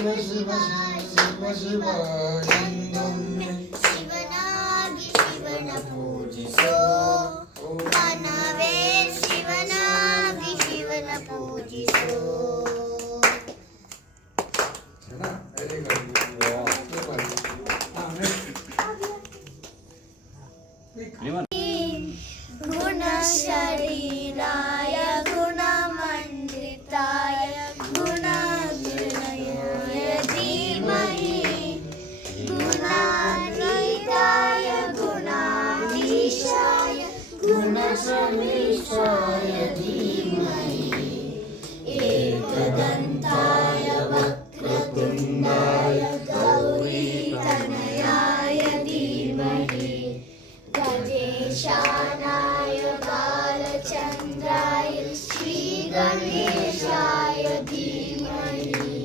ಶಿವ ಶಿವ ಶಿವ ಎಂದೊಮ್ಮೆ ಶಿವನಾಗಿ ಶಿವನ ಪೂಜಿಸೋ ಮನವೇ ಶಿವನಾಗಿ ಶಿವನ ಪೂಜಿಸೋ. ಗುಣ ಶರೀರಾಯ ಗುಣಮಂಡಿತಾಯ ಗುಣಾತ್ಮನಾಯ ಧೀಮಹಿ ಗುಣಾತೀತಾಯ ಗುಣಾಧೀಶಾಯ ಗುಣಸಮಿಶ್ರಾಯ ಧೀಮಹಿ ಏಕದಂತಾಯ ವಕ್ರತುಂಡಾಯ ಗೌರೀತನಯಾಯ ಧೀಮಹಿ गजेशानाय बालचन्द्राय श्रीगणेशाय धीमहि